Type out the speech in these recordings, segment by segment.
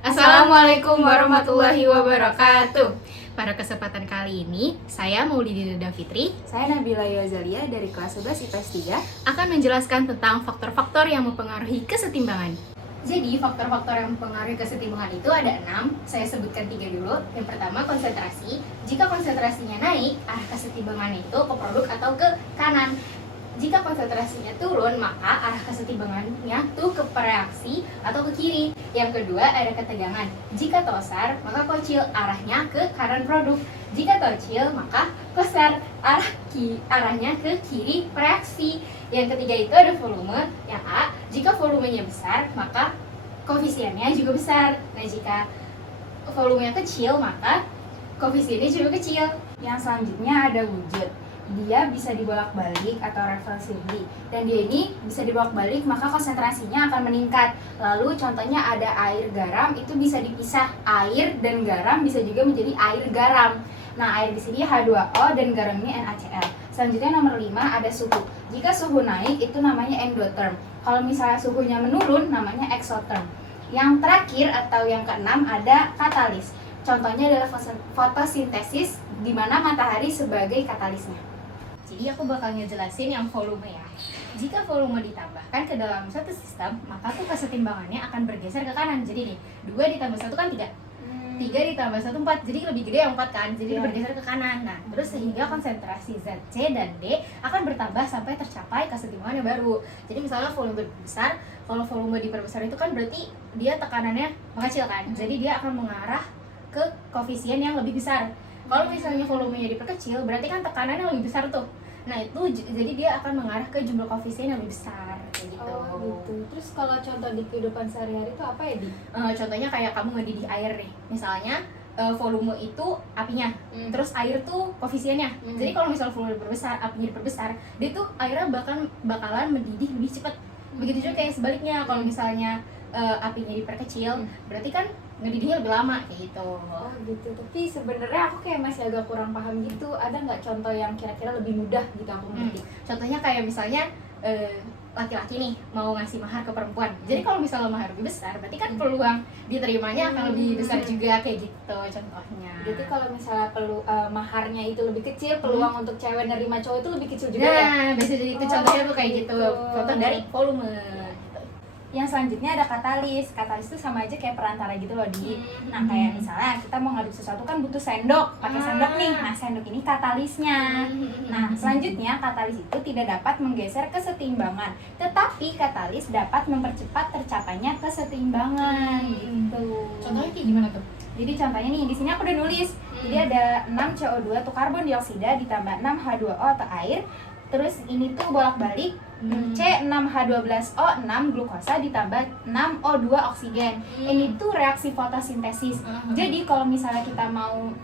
Assalamualaikum warahmatullahi wabarakatuh. Pada kesempatan kali ini, saya Maulidina Fitri, Saya Nabila Yazalia dari kelas 11 IPS 3 akan menjelaskan tentang faktor-faktor yang mempengaruhi kesetimbangan. Jadi, faktor-faktor yang mempengaruhi kesetimbangan itu ada 6. Saya sebutkan 3 dulu. Yang pertama, konsentrasi. Jika konsentrasinya naik, arah kesetimbangan itu ke produk atau ke kanan. Jika konsentrasinya turun, maka arah kesetimbangannya tuh ke reaksi atau ke kiri. Yang kedua, ada ketegangan. Jika tosar, maka kocil, arahnya ke kanan produk. Jika tocil, maka kosar, arahnya ke kiri reaksi. Yang ketiga itu ada volume. Yang A, jika volumenya besar, maka koefisiennya juga besar. Nah, jika volumenya kecil, maka koefisiennya juga kecil. Yang selanjutnya ada wujud. Dia bisa dibolak-balik atau reversibly. Dan dia ini bisa dibolak-balik, maka konsentrasinya akan meningkat. Lalu contohnya ada air garam, itu bisa dipisah. Air dan garam bisa juga menjadi air garam. Nah, air di sini H2O dan garam ini NaCl. Selanjutnya nomor 5 ada suhu. Jika suhu naik itu namanya endotherm. Kalau misalnya suhunya menurun namanya exotherm. Yang terakhir atau yang keenam ada katalis. Contohnya adalah fotosintesis, di mana matahari sebagai katalisnya. Jadi aku bakal ngejelasin yang volume ya. Jika volume ditambahkan ke dalam satu sistem, maka tuh kesetimbangannya akan bergeser ke kanan. Jadi nih, 2 ditambah 1 kan 3. 3 ditambah 1, 4. Jadi lebih gede yang 4 kan. Jadi bergeser ke kanan. Nah, terus sehingga konsentrasi zat C dan D akan bertambah sampai tercapai kesetimbangan yang baru. Jadi misalnya volume besar, kalau volume diperbesar itu kan berarti dia tekanannya mengecil kan. Jadi dia akan mengarah ke koefisien yang lebih besar. Kalau misalnya volumenya diperkecil, berarti kan tekanannya lebih besar tuh. Nah, itu jadi dia akan mengarah ke jumlah koefisien yang lebih besar kayak gitu. Oh gitu. Terus kalau contoh di kehidupan sehari-hari itu apa ya, Di? Contohnya kayak kamu ngedidih air nih. Misalnya volume itu apinya, terus air tuh koefisiennya. Jadi kalau misalnya volume diperbesar, apinya diperbesar, dia tuh airnya bakalan mendidih lebih cepat. Begitu juga kayak sebaliknya, kalau misalnya apinya diperkecil, berarti kan ngedidihnya lebih lama kayak gitu. Oh gitu. Tapi sebenarnya aku kayak masih agak kurang paham gitu. Ada nggak contoh yang kira-kira lebih mudah gitu aku ngerti? Contohnya kayak misalnya laki-laki nih mau ngasih mahar ke perempuan. Jadi kalau misalnya mahar lebih besar, berarti kan peluang diterimanya akan lebih besar juga kayak gitu contohnya. Jadi kalau misalnya maharnya itu lebih kecil, peluang untuk cewek nerima cowok itu lebih kecil juga ya? Nah, bisa jadi itu contohnya tuh kayak gitu. Contoh dari volume. Yang selanjutnya ada katalis. Katalis itu sama aja kayak perantara gitu loh, Di. Nah, kayak misalnya kita mau ngaduk sesuatu kan butuh sendok. Pakai sendok nih. Nah, sendok ini katalisnya. Nah, selanjutnya katalis itu tidak dapat menggeser kesetimbangan, tetapi katalis dapat mempercepat tercapainya kesetimbangan gitu. Contohnya kayak gimana tuh? Jadi contohnya nih, di sini aku udah nulis. Jadi ada 6 CO2 tuh karbon dioksida ditambah 6 H2O atau air. Terus ini tuh bolak-balik C6H12O 6 glukosa ditambah 6O2 oksigen. Ini tuh reaksi fotosintesis. Jadi kalau misalnya kita mau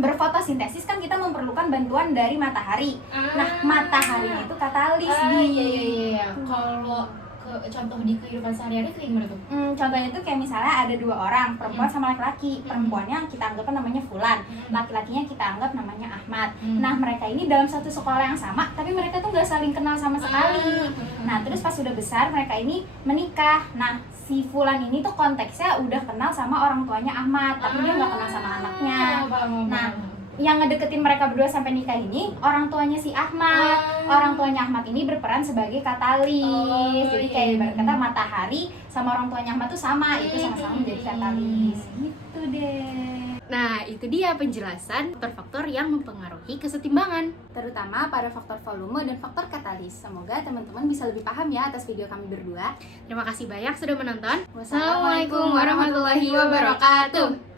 berfotosintesis kan kita memerlukan bantuan dari matahari. Nah, mataharinya itu katalis. Iya. Kalau contoh di kehidupan sehari-hari kayak gimana tuh? Contohnya itu kayak misalnya ada 2 orang, perempuan sama laki-laki. Perempuannya kita anggap namanya Fulan, laki-lakinya kita anggap namanya Ahmad. Nah, mereka ini dalam satu sekolah yang sama, tapi mereka tuh nggak saling kenal sama sekali. Nah, terus pas sudah besar mereka ini menikah. Nah, si Fulan ini tuh konteksnya udah kenal sama orang tuanya Ahmad, tapi dia nggak kenal sama anaknya. Nah, yang ngedeketin mereka berdua sampai nikah ini orang tuanya si Ahmad. Orang tuanya Ahmad ini berperan sebagai katalis. Jadi kayak ibarat kata matahari sama orang tuanya Ahmad tuh sama, itu sama-sama menjadi katalis. Gitu deh. Nah, itu dia penjelasan faktor-faktor yang mempengaruhi kesetimbangan, Terutama pada faktor volume dan faktor katalis. Semoga teman-teman bisa lebih paham ya atas video kami berdua. Terima kasih banyak sudah menonton. Wassalamualaikum warahmatullahi wabarakatuh.